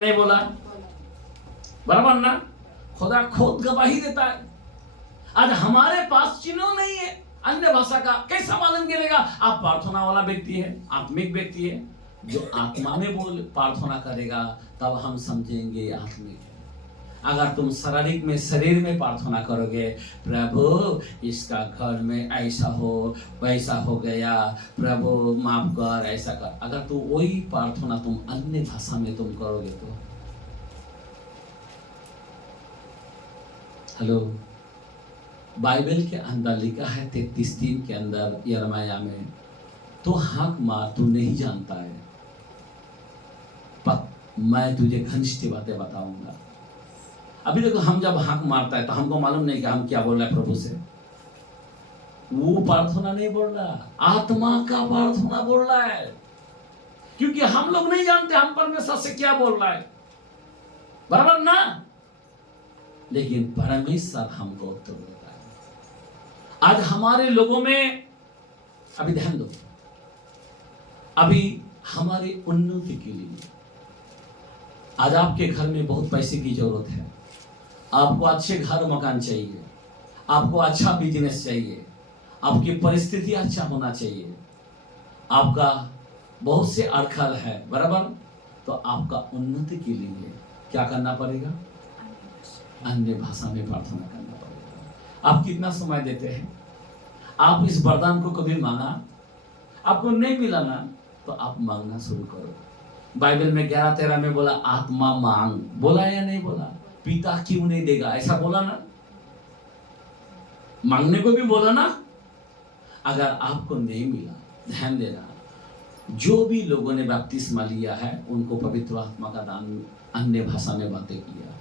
नहीं बोला, बराबर ना। खुदा खुद गवाही देता है। आज हमारे पास चिन्ह नहीं है अन्य भाषा का, कैसा मालूम गिरेगा? आप प्रार्थना वाला व्यक्ति है, आत्मिक व्यक्ति है, जो आत्मा में बोल प्रार्थना करेगा तब हम समझेंगे आत्मिक है। अगर तुम शारीरिक में शरीर में प्रार्थना करोगे, प्रभु इसका घर में ऐसा हो वैसा हो गया, प्रभु माफ कर, ऐसा कर, अगर तू वही प्रार्थना तुम अन्य भाषा में तुम करोगे तो हेलो, बाइबल के अंदर लिखा है 33:3 के अंदर यिर्मयाह में, तो हाक मार, तू नहीं जानता है, पर मैं तुझे घनिष्ठ बातें बताऊंगा। अभी देखो, हम जब हाक मारता है तो हमको मालूम नहीं कि हम क्या बोल रहे हैं प्रभु से। वो प्रार्थना नहीं बोल रहा, आत्मा का प्रार्थना बोल रहा है, क्योंकि हम लोग नहीं जानते हम परमेश्वर से क्या बोल रहा है, बराबर ना। लेकिन परमेश्वर हमको उत्तर देता है। आज हमारे लोगों में, अभी ध्यान दो, अभी हमारी उन्नति के लिए, आज आपके घर में बहुत पैसे की जरूरत है, आपको अच्छे घर मकान चाहिए, आपको अच्छा बिजनेस चाहिए, आपकी परिस्थिति अच्छा होना चाहिए, आपका बहुत से अड़खल है, बराबर। तो आपका उन्नति के लिए क्या करना पड़ेगा? अन्य भाषा में प्रार्थना करना पड़ेगा। आप कितना समय देते हैं? आप इस वरदान को कभी मांगा? आपको नहीं मिला ना, तो आप मांगना शुरू करो। बाइबल में 11:13 में बोला, आत्मा मांग, बोला या नहीं बोला? पिता क्यों नहीं देगा, ऐसा बोला ना। मांगने को भी बोला ना। अगर आपको नहीं मिला, ध्यान देना, जो भी लोगों ने बपतिस्मा लिया है उनको पवित्र आत्मा का दान अन्य भाषा में बातें किया।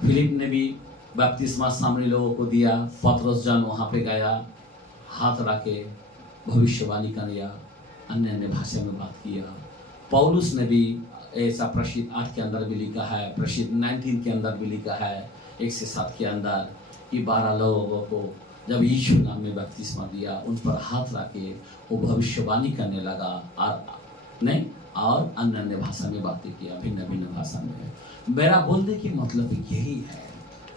फिलिप ने भी बपतिस्मा सामने लोगों को दिया, पतरस जन वहां पे गया, हाथ रखे भविष्यवाणी किया, अन्य भाषा में बात किया। पौलुस ने भी ऐसा प्रसिद्ध 8 के अंदर भी लिखा है, प्रसिद्ध 19 के अंदर भी लिखा है 1 से 7 के अंदर, कि 12 लोगों को जब यीशु नाम में बपतिस्मा दिया, उन पर हाथ रखे वो भविष्यवाणी करने लगा, और अन्य भाषा में बातें किया, भिन्न भिन्न भाषा में। मेरा बोलने की मतलब यही है,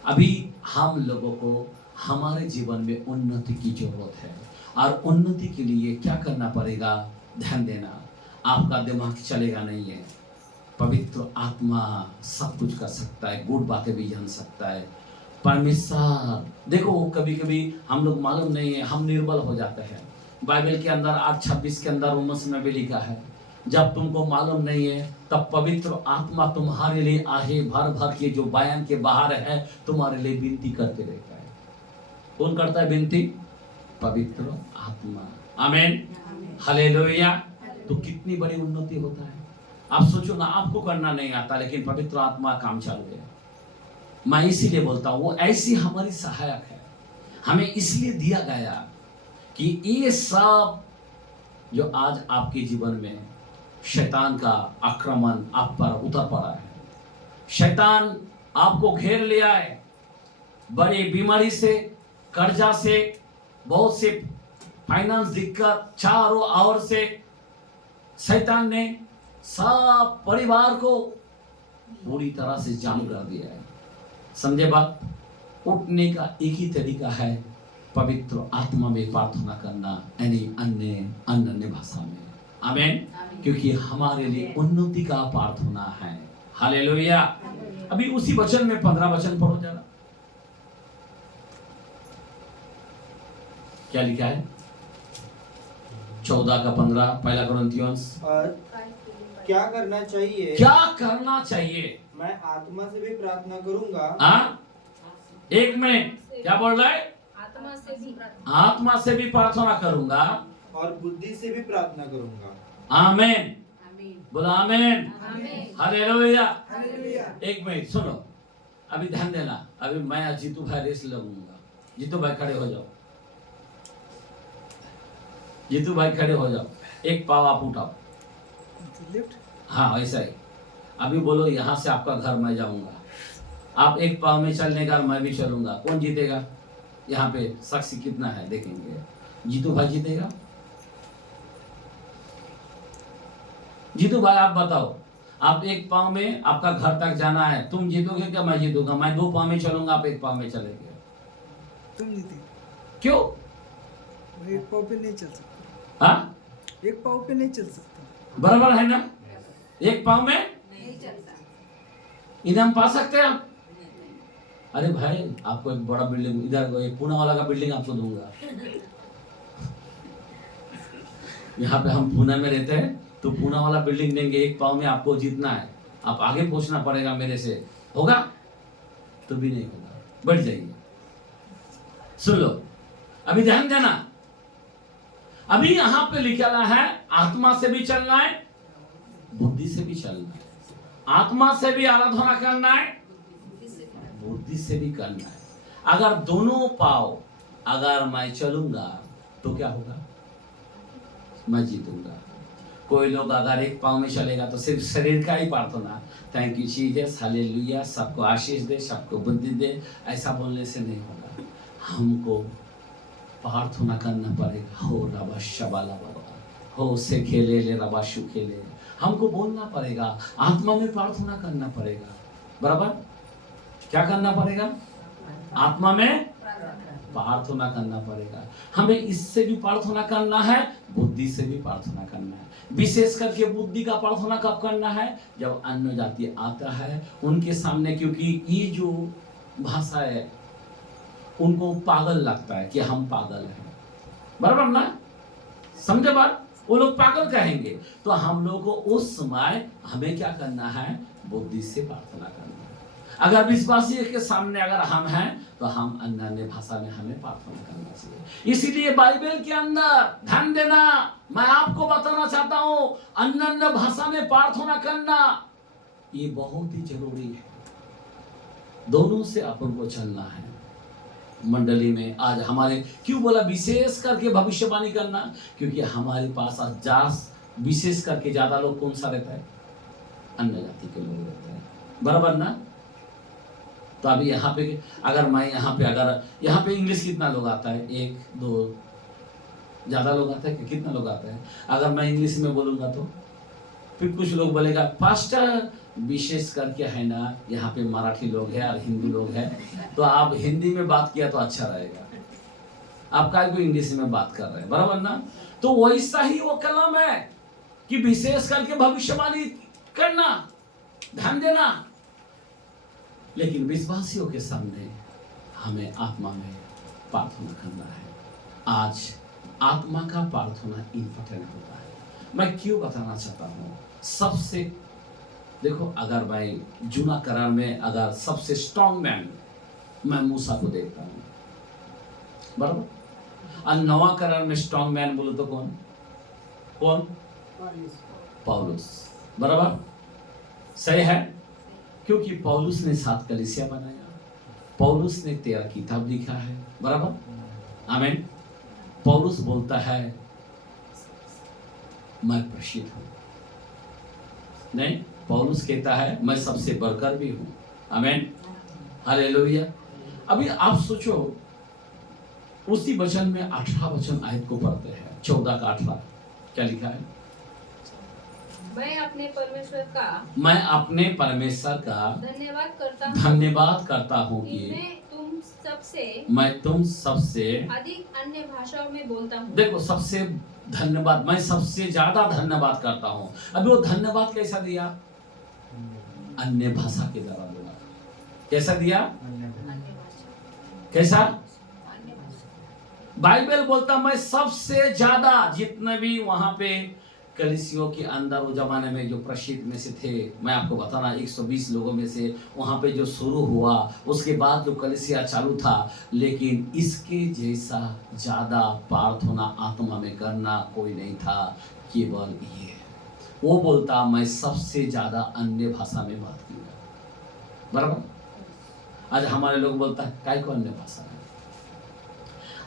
अभी हम लोगों को हमारे जीवन में उन्नति की जरूरत है, और उन्नति के लिए क्या करना पड़ेगा? ध्यान देना, आपका दिमाग चलेगा नहीं है, पवित्र आत्मा सब कुछ कर सकता है, गुड बातें भी जान सकता है। परमेश्वर देखो, कभी कभी हम लोग मालूम नहीं है, हम निर्बल हो जाते हैं। बाइबल के अंदर 8:26 के अंदर उम्मस में भी लिखा है, जब तुमको मालूम नहीं है तब पवित्र आत्मा तुम्हारे लिए आहे भर भर के, जो बयान के बाहर है, तुम्हारे लिए विनती करते रहता है। कौन करता है विनती? पवित्र आत्मा। आमीन, हालेलुया। तो कितनी बड़ी उन्नति होता है। आप सोचो ना, आपको करना नहीं आता लेकिन पवित्र आत्मा काम चालू है। मैं इसीलिए बोलता हूँ, वो ऐसी हमारी सहायक है, हमें इसलिए दिया गया कि ये सब जो आज आपके जीवन में शैतान का आक्रमण आप पर उतर पड़ा है, शैतान आपको घेर लिया है, बड़ी बीमारी से, कर्जा से, बहुत से फाइनेंस दिक्कत, चारों ओर से शैतान ने सब परिवार को पूरी तरह से जाम कर दिया है। समझे बात? उठने का एक ही तरीका है, पवित्र आत्मा में प्रार्थना करना, यानी अन्य भाषा में। आमीन, क्योंकि हमारे लिए उन्नति का प्रार्थना है। हालेलुया। अभी उसी वचन में 15 वचन पढ़ो जरा, क्या लिखा है? 14 का 15, पहला कुरिन्थियों। क्या करना चाहिए? क्या करना चाहिए? मैं आत्मा से भी प्रार्थना करूंगा। हाँ, एक मिनट, क्या बोल रहा है? आत्मा से भी प्रार्थना करूंगा और बुद्धि से भी प्रार्थना करूंगा। आमीन, बोला आमीन, हालेलुया। एक मिनट सुनो, अभी ध्यान देना, अभी मैं जीतू भाई रेस लगूंगा। जीतू भाई खड़े हो जाओ, जीतू भाई खड़े हो जाओ, एक पाव आप उठाओ। हाँ ऐसा ही, अभी बोलो यहाँ से आपका घर मैं जाऊंगा, आप एक पाव में चलने का, मैं भी चलूंगा। कौन जीतेगा? यहाँ पे साक्षी कितना है देखेंगे। जीतू भाई जीतेगा? जीतू भाई आप बताओ, आप एक पाँव में आपका घर तक जाना है, तुम जीतोगे क्या मैं जीतूंगा? मैं 2 पाँव में चलूंगा, आप 1 पाँव में चलेंगे। तुम जीते, क्यों? मैं एक पाँव पे नहीं चल सकता, हाँ, एक पाँव पे नहीं चल सकता। बराबर है ना? 1 पाँव में नहीं चलता। इनाम पा सकते हैं आप। अरे भाई, आपको एक बड़ा बिल्डिंग इधर एक पुणे वाला का बिल्डिंग आपको दूंगा। यहाँ पे हम पुणे में रहते हैं, तो पुणे वाला बिल्डिंग देंगे, 1 पाँव में आपको जीतना है, आप आगे पहुंचना पड़ेगा मेरे से, होगा? तो भी नहीं होगा, बढ़ जाइए। सुन लो, अभी ध्यान देना, अभी यहाँ पे लिखा है आत्मा से भी चलना है, बुद्धि से भी चलना है। आत्मा से भी आराधना करना है, बुद्धि से भी करना है। अगर दोनों पाँव अगर मैं चलूंगा तो क्या होगा? मैं जीतूंगा। कोई लोग अगर 1 पाँव में चलेगा तो सिर्फ शरीर का ही प्रार्थना, थैंक यू जीसस, हालेलुया, सबको आशीष दे, सबको बुद्धि दे, ऐसा बोलने से नहीं होगा। हमको प्रार्थना करना पड़ेगा। हो रबा शबाला बाबा, हो से खेले ले रबा शु खेले, हमको बोलना पड़ेगा, आत्मा में प्रार्थना करना पड़ेगा। बराबर? क्या करना पड़ेगा? आत्मा में प्रार्थना करना पड़ेगा। हमें इससे भी प्रार्थना करना है, बुद्धि से भी प्रार्थना करना है। विशेष करके बुद्धि का प्रार्थना कब करना है? जब अन्य जाति आता है उनके सामने, क्योंकि ये जो भाषा है उनको पागल लगता है कि हम पागल हैं। बराबर ना? समझे बात? वो लोग पागल कहेंगे, तो हम लोग को उस समय हमें क्या करना है? बुद्धि से प्रार्थना करना है। अगर विश्वासी के सामने अगर हम हैं तो हम अन्य भाषा में हमें प्रार्थना करना चाहिए। इसीलिए बाइबल के अंदर ध्यान देना, मैं आपको बताना चाहता हूं, अन्य भाषा में प्रार्थना करना ये बहुत ही जरूरी है। दोनों से अपन को चलना है। मंडली में आज हमारे क्यों बोला विशेष करके भविष्यवाणी करना? क्योंकि हमारे पास आज विशेष करके ज्यादा लोग कौन सा रहता है? अन्य जाति के लोग रहते हैं। बराबर ना? तो अभी यहाँ पे अगर मैं यहाँ पे इंग्लिश कितना लोग आता है? 1 2 ज्यादा लोग आता है कि कितना लोग आता है? अगर मैं इंग्लिश में बोलूंगा तो फिर कुछ लोग बोलेगा पास्टर, विशेष करके है ना यहाँ पे मराठी लोग हैं और हिंदू लोग हैं, तो आप हिंदी में बात किया तो अच्छा रहेगा। आप काय को इंग्लिश में बात कर रहे हैं? बराबर ना? तो वैसा ही वो कलम है कि विशेष करके भविष्यवाणी करना, ध्यान देना। लेकिन विश्वासियों के सामने हमें आत्मा में प्रार्थना करना है। आज आत्मा का प्रार्थना इंपॉर्टेंट होता है। मैं क्यों बताना चाहता हूँ? सबसे देखो, अगर मैं जूना करार में अगर सबसे स्ट्रॉन्ग मैन मैं मूसा को देखता हूँ, बराबर? और नवा करार में स्ट्रॉन्ग मैन बोलो तो कौन? पौलुस। बराबर? सही है? क्योंकि पौलुस ने 7 कलीसिया बनाया, पौलुस ने 13 किताब लिखा है। बराबर? आमीन। पौलुस बोलता है मैं प्रसिद्ध हूं, नहीं, पौलुस कहता है मैं सबसे बढ़कर भी हूं। आमीन, हालेलुया। अभी आप सोचो, उसी वचन में 18 वचन आयत को पढ़ते हैं, 14 का 18 क्या लिखा है? मैं अपने परमेश्वर का धन्यवाद करता हूँ कि मैं तुम सबसे अधिक अन्य भाषाओं में बोलता हूँ। देखो, सबसे धन्यवाद, मैं सबसे ज्यादा धन्यवाद करता हूँ। अभी वो धन्यवाद कैसा दिया? अन्य भाषा के द्वारा बोला। कैसा दिया? कैसा? बाइबल बोलता मैं सबसे ज्यादा, जितने भी वहां पे कलीसियों के अंदर वो जमाने में जो प्रसिद्ध में से थे, मैं आपको बताना 120 लोगों में से वहां पे जो शुरू हुआ, उसके बाद जो कलीसिया चालू था, लेकिन इसके जैसा ज्यादा प्रार्थना आत्मा में करना कोई नहीं था, केवल ये। वो बोलता मैं सबसे ज्यादा अन्य भाषा में बात किया। बराबर? आज हमारे लोग बोलता है काय को अन्य भाषा है।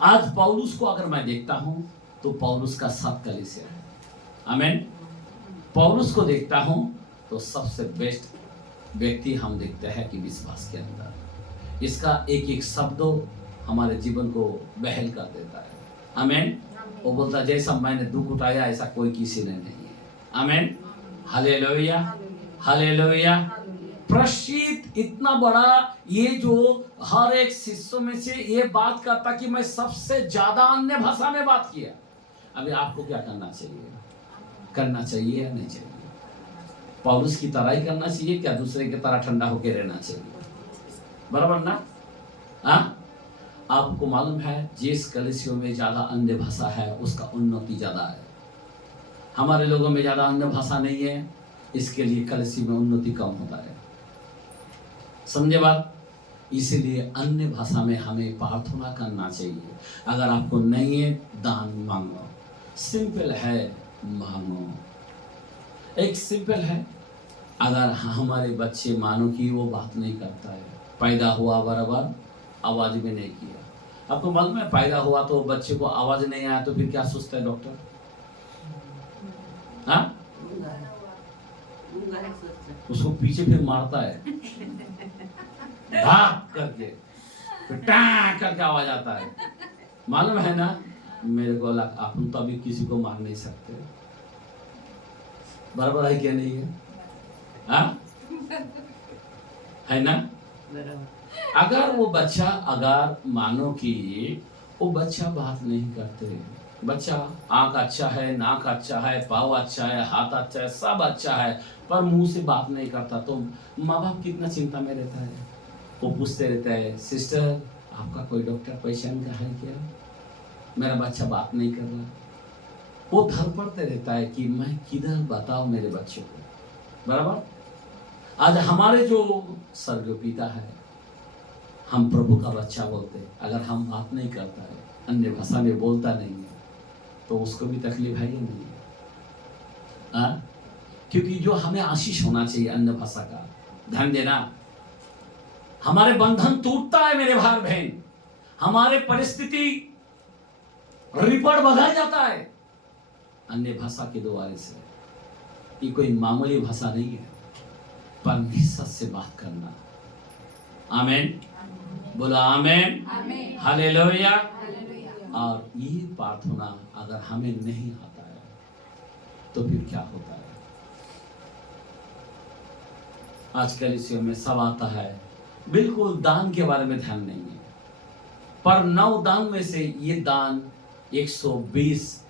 आज पौलुस को अगर मैं देखता हूं तो पौलुस का 7 कलीसिया है। आमीन। पौलुस को देखता हूं तो सबसे बेस्ट व्यक्ति हम देखते हैं कि विश्वास के अंदर इसका एक एक शब्द हमारे जीवन को बहल कर देता है। आमीन। वो बोलता जैसा मैंने दुख उठाया ऐसा कोई किसी ने नहीं है। आमीन, हालेलुया, हालेलुया। प्रशीत इतना बड़ा, ये जो हर एक शिष्यों में से ये बात करता कि मैं सबसे ज्यादा अन्य भाषा में बात किया। अभी आपको क्या करना चाहिए? करना चाहिए या नहीं चाहिए? पौलुस की तरह ही करना चाहिए क्या दूसरे की तरह ठंडा होकर रहना चाहिए? बराबर ना? हाँ, आपको मालूम है जिस कलीसियों में ज्यादा अन्य भाषा है उसका उन्नति ज्यादा है। हमारे लोगों में ज्यादा अन्य भाषा नहीं है, इसके लिए कलीसिया में उन्नति कम होता है। समझे बात? इसीलिए अन्य भाषा में हमें प्रार्थना करना चाहिए। अगर आपको नहीं है, दान मांगो। सिंपल है, मांगो। एक सिंपल है, अगर हमारे बच्चे मानो कि वो बात नहीं करता है, पैदा हुआ बराबर आवाज भी नहीं किया। आपको मालूम है पैदा हुआ तो बच्चे को आवाज नहीं आया तो फिर क्या सोचता है डॉक्टर? हाँ, उसको पीछे फिर मारता है, भाग करके, फिर टाँ करके आवाज आता है। मालूम है ना? मेरे को लगा अपन तो अभी किसी को मार नहीं सकते, बराबर है क्या नहीं है? हाँ, है ना? अगर वो बच्चा, अगर मानो कि वो बच्चा बात नहीं करते, बच्चा आंख अच्छा है, नाक अच्छा है, पाँव अच्छा है, हाथ अच्छा है, सब अच्छा है, पर मुंह से बात नहीं करता, तो माँ बाप कितना चिंता में रहता है। वो पूछते रहता है, सिस्टर आपका कोई डॉक्टर पेशेंट का है क्या? मेरा बच्चा बात नहीं कर रहा। वो धड़पड़ते रहता है कि मैं किधर बताऊं मेरे बच्चे को। बराबर? आज हमारे जो स्वर्गीय पिता है, हम प्रभु का बच्चा बोलते हैं, अगर हम बात नहीं करता है, अन्य भाषा में बोलता नहीं है, तो उसको भी तकलीफ है या नहीं है? क्योंकि जो हमें आशीष होना चाहिए अन्य भाषा का, ध्यान देना, हमारे बंधन टूटता है मेरे भाई बहन, हमारे परिस्थिति रिपोर्ट बदल जाता है अन्य भाषा के द्वारे से। ये कोई मामूली भाषा नहीं है, परमेश्वर से बात करना। आमीन, बोला आमीन, हालेलुया। और ये प्रार्थना अगर हमें नहीं आता है तो फिर क्या होता है? आजकल इसमें में सब आता है, बिल्कुल दान के बारे में ध्यान नहीं है, पर 9 दान में से ये दान 120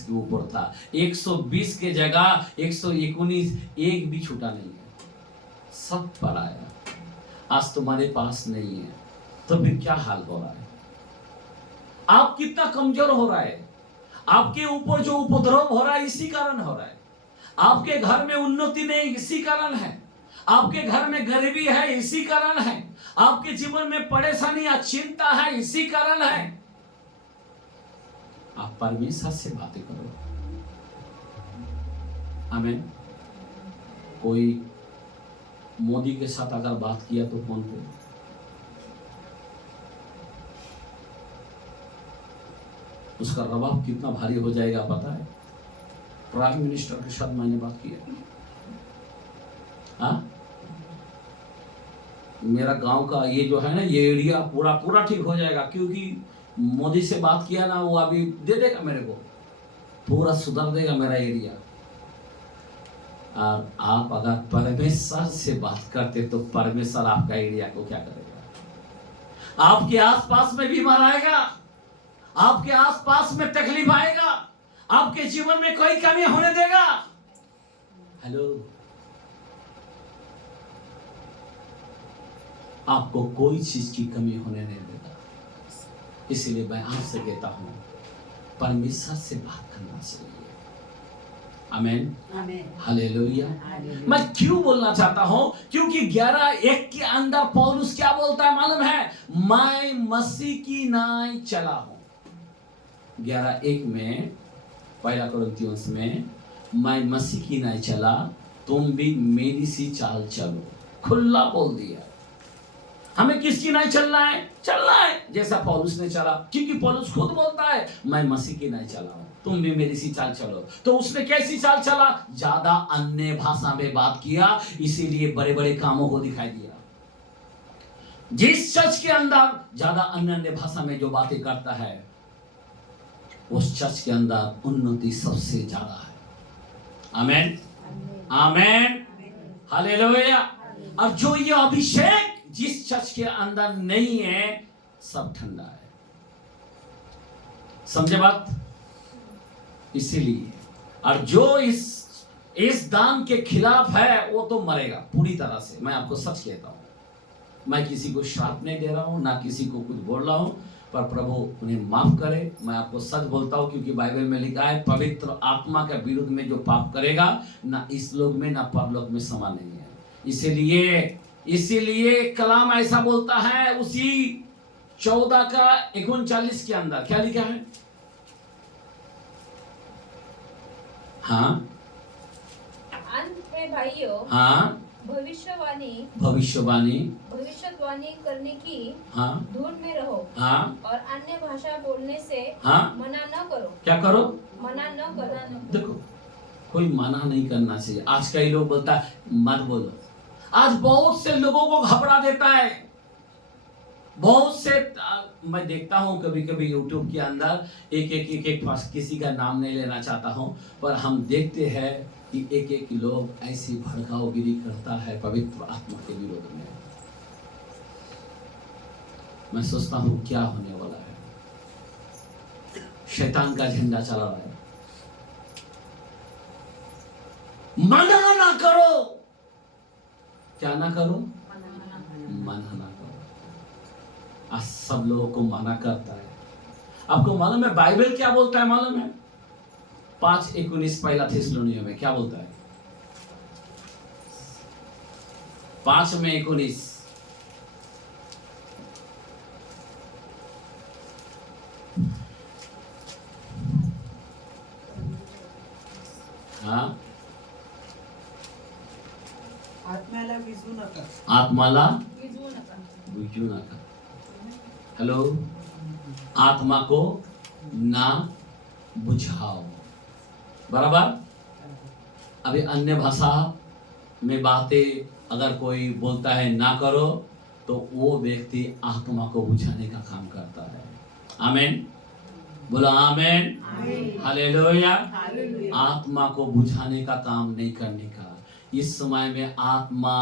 के ऊपर था। 120 के जगह 119, एक भी छूटा नहीं है, सब पर आया। आज तुम्हारे पास नहीं है तो फिर क्या हाल हो रहा है? आप कितना कमजोर हो रहा है? आपके ऊपर जो उपद्रव हो रहा है इसी कारण हो रहा है। आपके घर में उन्नति नहीं, इसी कारण है। आपके घर में गरीबी है, इसी कारण है। आपके जीवन में परेशानी या चिंता है, इसी कारण है। आप परमेश्वर से बातें करो। आमीन। कोई मोदी के साथ अगर बात किया तो फोन पे, उसका रवाब कितना भारी हो जाएगा पता है? प्राइम मिनिस्टर के साथ मैंने बात किया, हाँ, मेरा गांव का ये जो है ना, ये एरिया पूरा ठीक हो जाएगा, क्योंकि मोदी से बात किया ना, वो अभी दे देगा मेरे को, पूरा सुधर देगा मेरा एरिया। और आप अगर परमेश्वर से बात करते तो परमेश्वर आपका एरिया को क्या करेगा? आपके आसपास में बीमार आएगा, आपके आसपास में तकलीफ आएगा, आपके जीवन में कोई कमी होने देगा? हेलो, आपको कोई चीज की कमी होने नहीं देगा। इसलिए मैं आपसे कहता हूं, परमेश्वर से बात करना चाहिए। आमीन, हालेलुया। मैं क्यों बोलना चाहता हूं? क्योंकि 11:1 के अंदर पौलुस क्या बोलता है मालूम है? मैं मसीह की नाई चला हूं। 11:1 में, 1 कोरिन्थियों में, मैं मसीह की नाई चला, तुम भी मेरी सी चाल चलो। खुला बोल दिया। हमें किसकी नाई चलना है? चलना है जैसा पौलुस ने चला, क्योंकि पौलुस खुद बोलता है मैं मसीह की नाई चला हूं, तुम भी मेरी सी चाल चलो। तो उसने कैसी चाल चला? ज्यादा अन्य भाषा में बात किया, इसीलिए बड़े बड़े कामों को दिखाई दिया। जिस चर्च के अंदर ज्यादा अन्य भाषा में जो बातें करता है, उस चर्च के अंदर उन्नति सबसे ज्यादा है। आमीन, आमीन, हालेलुया। और जो ये अभिषेक जिस चर्च के अंदर नहीं है सब ठंडा है। समझे बात? इसीलिए और जो इस दान के खिलाफ है वो तो मरेगा पूरी तरह से। मैं आपको सच कहता हूं, मैं किसी को श्राप नहीं दे रहा हूं, ना किसी को कुछ बोल रहा हूं, पर प्रभु उन्हें माफ करे। मैं आपको सच बोलता हूं क्योंकि बाइबल में लिखा है पवित्र आत्मा के विरुद्ध में जो पाप करेगा ना इस लोक में ना परलोक में समा नहीं है। इसीलिए कलाम ऐसा बोलता है उसी 14 का 39 के अंदर क्या लिखा है? हाँ अंत है भाइयों, हाँ भविष्यवाणी करने की हाँ धुन में रहो हाँ और अन्य भाषा बोलने से हाँ मना न करो। क्या करो? मना न करो। देखो कोई मना नहीं करना चाहिए। आज कई लोग बोलता है मत बोलो। आज बहुत से लोगों को घबरा देता है। बहुत से मैं देखता हूं कभी कभी यूट्यूब के अंदर एक किसी का नाम नहीं लेना चाहता हूं, पर हम देखते हैं कि एक लोग ऐसी भड़काऊगिरी करता है पवित्र आत्मा के विरोध में। मैं सोचता हूं क्या होने वाला है। शैतान का झंडा चला रहा है। मना ना करो। क्या ना करो? मना ना करो। आज सब लोगों को मना करता है। आपको मालूम है बाइबल क्या बोलता है? मालूम है 5:19 पहला थिस्सलुनीय में क्या बोलता है? 5:19 हाँ आत्म्याला विजू नका. आत्माला विजवू नका। बुझू नका। हेलो, आत्मा को ना बुझाओ। बराबर? अभी अन्य भाषा में बातें अगर कोई बोलता है ना करो तो वो व्यक्ति आत्मा को बुझाने का काम करता है। आमीन बोलो। आमीन हालेलुया। आत्मा को बुझाने का काम नहीं करने का। इस समय में आत्मा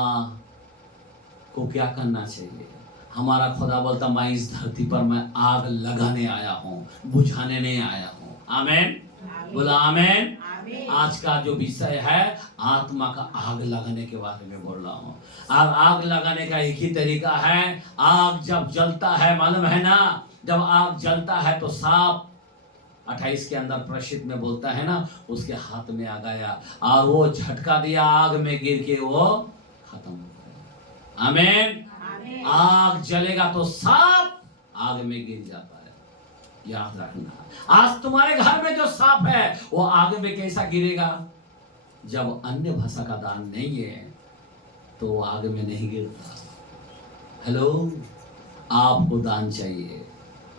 को क्या करना चाहिए? हमारा खुदा बोलता मैं इस धरती पर मैं आग लगाने आया हूँ, बुझाने नहीं आया हूँ। आमीन बोला। आमीन। आज का जो विषय है आत्मा का आग लगाने के बारे में बोल रहा हूँ। और आग लगाने का एक ही तरीका है। आग जब जलता है मालूम है ना, जब आग जलता है तो सांप 28 के अंदर प्रसिद्ध में बोलता है ना, उसके हाथ में आ गया और वो झटका दिया, आग में गिर के वो खत्म हो गया। आमीन। आग जलेगा तो सांप आग में गिर जाता है। याद रखना, आज तुम्हारे घर में जो सांप है वो आग में कैसा गिरेगा? जब अन्य भाषा का दान नहीं है तो वो आग में नहीं गिरता। हेलो, आपको दान चाहिए,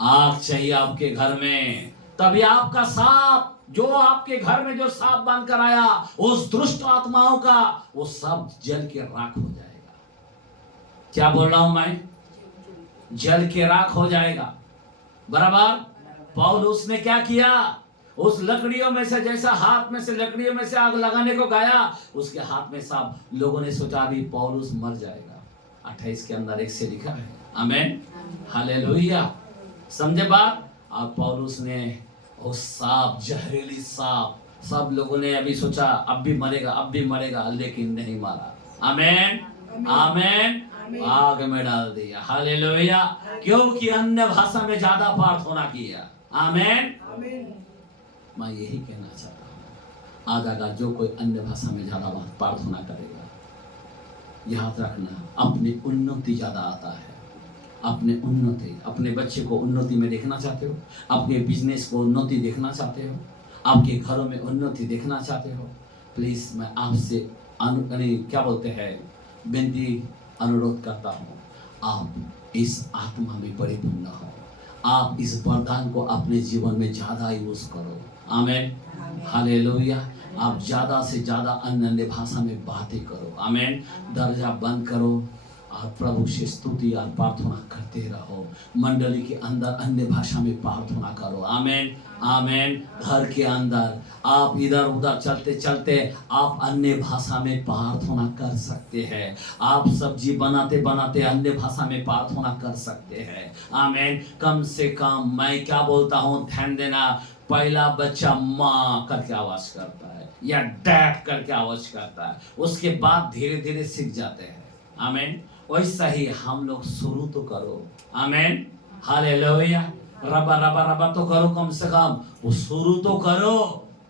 आग चाहिए आपके घर में, तभी आपका सांप जो आपके घर में जो सांप बांध कर आया उस दुष्ट आत्माओं का वो सब जल के राख हो जाएगा। क्या बोल रहा हूं मैं? जल के राख हो जाएगा। बराबर? पौलुस ने क्या किया? उस लकड़ियों में से, जैसा हाथ में से लकड़ियों में से आग लगाने को गया, उसके हाथ में सांप। लोगों ने सोचा अभी पौलुस मर जाएगा। 28 के अंदर 1 से लिखा है। आमीन हालेलुया। समझे बात? और पौलुस ने वो सांप, जहरीली सांप, सब लोगों ने अभी सोचा अब भी मरेगा, अब भी मरेगा, लेकिन नहीं मारा। आमीन आमीन। आग में डाल दिया। हालेलुया। क्योंकि अन्य भाषा में ज्यादा प्रार्थना किया। आमीन। मैं यही कहना चाहता हूँ, आज अगर जो कोई अन्य भाषा में ज्यादा प्रार्थना करेगा, याद रखना अपनी उन्नति ज्यादा आता है। अपने उन्नति, अपने बच्चे को उन्नति में देखना चाहते हो, अपने बिजनेस को उन्नति देखना चाहते हो, आपके घरों में उन्नति देखना चाहते हो, प्लीज मैं आपसे क्या बोलते हैं, विनती अनुरोध करता हूँ, आप इस आत्मा में परिपूर्ण हो। आप इस वरदान को अपने जीवन में ज्यादा यूज करो। आमीन हालेलुया। आप ज्यादा से ज्यादा अन्य भाषा में बातें करो। आमीन। दरजा बंद करो और प्रभु से स्तुति और प्रार्थना करते रहो। मंडली के अंदर अन्य भाषा में प्रार्थना करो। आमेन आमेन। घर के अंदर आप इधर उधर चलते चलते आप अन्य भाषा में प्रार्थना कर सकते हैं। आप सब्जी बनाते बनाते अन्य भाषा में प्रार्थना कर सकते हैं। आमेन। कम से कम मैं क्या बोलता हूँ, ध्यान देना, पहला बच्चा माँ करके आवाज करता है या डैड करके आवाज करता है, उसके बाद धीरे धीरे सीख जाते हैं। आमेन। वैसा ही हम लोग शुरू तो करो। Amen hallelujah. रबा रबा रबा तो करो, कम से कम वो शुरू तो करो,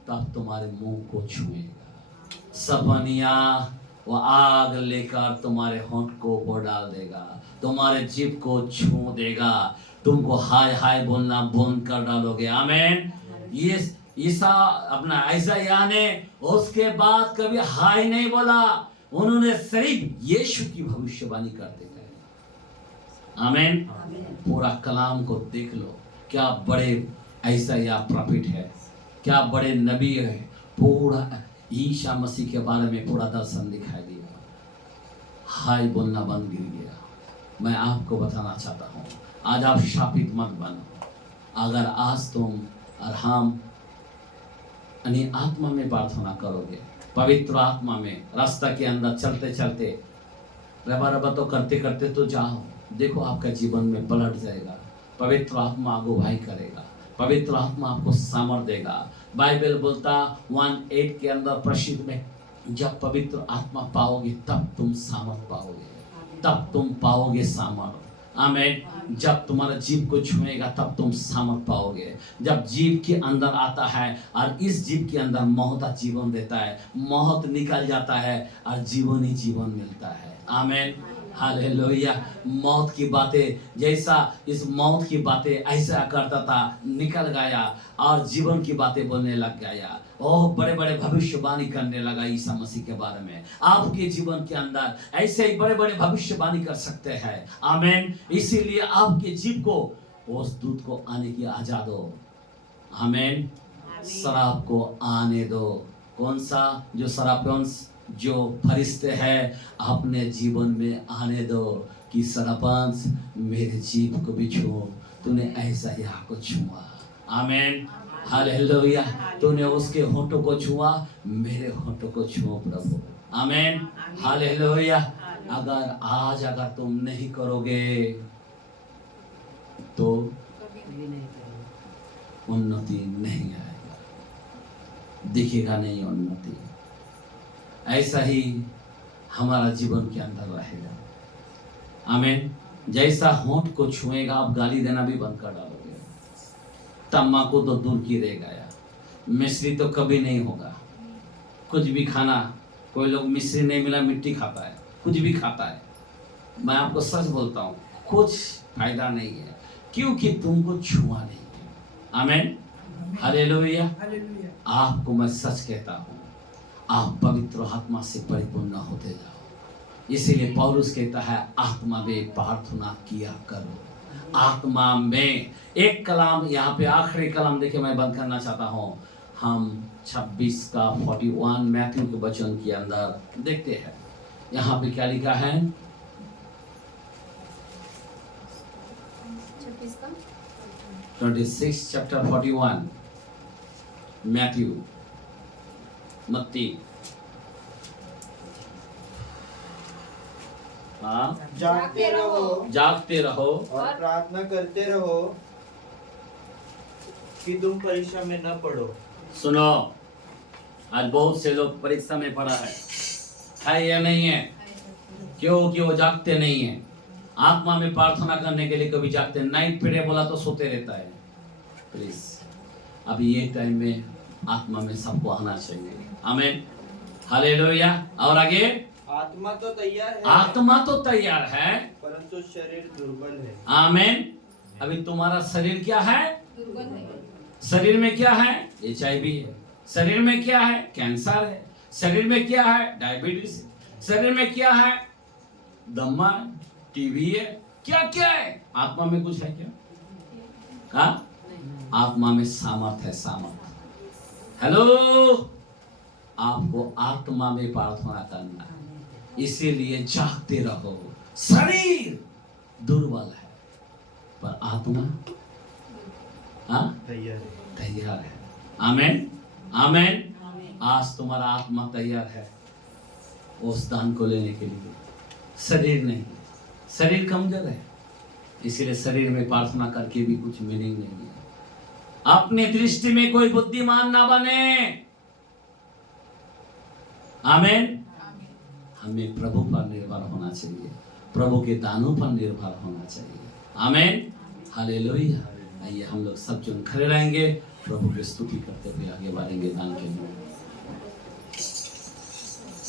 तब तुम्हारे मुंह को छुएगा। सपनिया वो आग लेकर तुम्हारे होंठ को ऊपर डाल देगा, तुम्हारे जीभ को छू देगा, तुमको हाय हाय बोलना बंद कर डालोगे। आमेन। ये ईसा अपना ऐसा ने उसके बाद कभी हाय नहीं बोला, उन्होंने सिर्फ यीशु की भविष्यवाणी करते गए। आमेन। पूरा कलाम को देख लो, क्या बड़े ऐसा या प्रॉफिट है, क्या बड़े नबी है। पूरा ईसा मसीह के बारे में पूरा दर्शन दिखाई दिया। हाय बोलना बंद गिर गया। मैं आपको बताना चाहता हूँ, आज आप शापित मत बनो। अगर आज तुम और हम यानी आत्मा में प्रार्थना करोगे, पवित्र आत्मा में, रास्ता के अंदर चलते चलते रबा रबा तो करते करते तो जाओ, देखो आपका जीवन में पलट जाएगा। पवित्र आत्मा अगुवाई करेगा, पवित्र आत्मा आपको सामर्थ देगा। बाइबल बोलता 1:8 के अंदर प्रसिद्ध में, जब पवित्र आत्मा पाओगे तब तुम सामर्थ पाओगे, तब तुम पाओगे सामर्थ। आमेन। जब तुम्हारा जीव को छुएगा तब तुम सामर्थ पाओगे। जब जीव के अंदर आता है और इस जीव के अंदर मौत जीवन देता है, मौत निकल जाता है और जीवन ही जीवन मिलता है। Amen hallelujah. मौत की बातें जैसा इस मौत की बातें ऐसा करता था, निकल गया और जीवन की बातें बोलने लग गया। ओह, बड़े बड़े भविष्यवाणी करने लगा ईसा मसीह के बारे में। आपके जीवन के अंदर ऐसे ही बड़े बड़े भविष्यवाणी कर सकते हैं। आमेन। इसीलिए आपके जीव को उस दूत को आने की आजाद दो। आमेन। शराब को आने दो। कौन सा? जो शराबन जो फरिश्ते हैं अपने जीवन में आने दो कि सरपंच मेरे जीव को भी छू, तूने ऐसा ही को छुआ। Amen hallelujah. तूने उसके होठों को छुआ, मेरे होठों को छुओ प्रभु। Amen hallelujah. अगर तुम नहीं करोगे तो उन्नति नहीं आएगा, दिखेगा नहीं उन्नति। ऐसा ही हमारा जीवन के अंदर रहेगा। आमीन। जैसा होंठ को छुएगा आप गाली देना भी बंद कर डालोगे। तम्बाकू तो दूर की रह गया, मिश्री तो कभी नहीं होगा। कुछ भी खाना, कोई लोग मिश्री नहीं मिला मिट्टी खाता है, कुछ भी खाता है। मैं आपको सच बोलता हूँ, कुछ फायदा नहीं है, क्योंकि तुमको छुआ नहीं है। आमीन हालेलुया। आपको मैं सच कहता हूँ, आप पवित्र आत्मा से परिपूर्ण होते जाओ। इसीलिए पौलुस कहता है आत्मा में प्रार्थना किया करो। आत्मा में एक कलाम यहाँ पे आखिरी कलाम देखे मैं बंद करना चाहता हूँ। हम 26 का 41 मैथ्यू के वचन के अंदर देखते हैं। यहाँ पे क्या लिखा है? 26 चैप्टर 41 मैथ्यू मत्ती। हाँ, जागते रहो और प्रार्थना करते रहो कि तुम परीक्षा में न पड़ो। सुनो, आज बहुत से लोग परीक्षा में पड़ा है या नहीं है? क्योंकि वो जागते नहीं है। आत्मा में प्रार्थना करने के लिए कभी जागते, नाइट पीरियड बोला तो सोते रहता है। प्लीज अभी ये टाइम में आत्मा में सबको आना चाहिए। आमीन हालेलुया। और आगे, आत्मा तो तैयार है, आत्मा तो तैयार है परंतु शरीर दुर्बल है। आमीन। अभी तुम्हारा शरीर क्या है? दुर्बल है। शरीर में क्या है? HIV है। शरीर में क्या है? कैंसर है। शरीर में क्या है? डायबिटीज। शरीर में क्या है? दमा, टीबी है। क्या क्या है? आत्मा में कुछ है क्या? हाँ, आत्मा में सामर्थ है, सामर्थ। हेलो, आपको आत्मा में प्रार्थना करना है। इसीलिए जागते रहो, शरीर दुर्बल है पर आत्मा हाँ तैयार है। तैयार है। आमेन आमेन। आज तुम्हारा आत्मा तैयार है उस दान को लेने के लिए, शरीर नहीं। शरीर कमजोर है, इसीलिए शरीर में प्रार्थना करके भी कुछ मीनिंग नहीं है। अपनी दृष्टि में कोई बुद्धिमान ना बने। आमेन। हमें प्रभु पर निर्भर होना चाहिए, प्रभु के दानों पर निर्भर होना चाहिए। Amen hallelujah. आइए हम लोग सब जन खड़े रहेंगे, प्रभु की स्तुति करते हुए आगे बढ़ेंगे दान के लिए।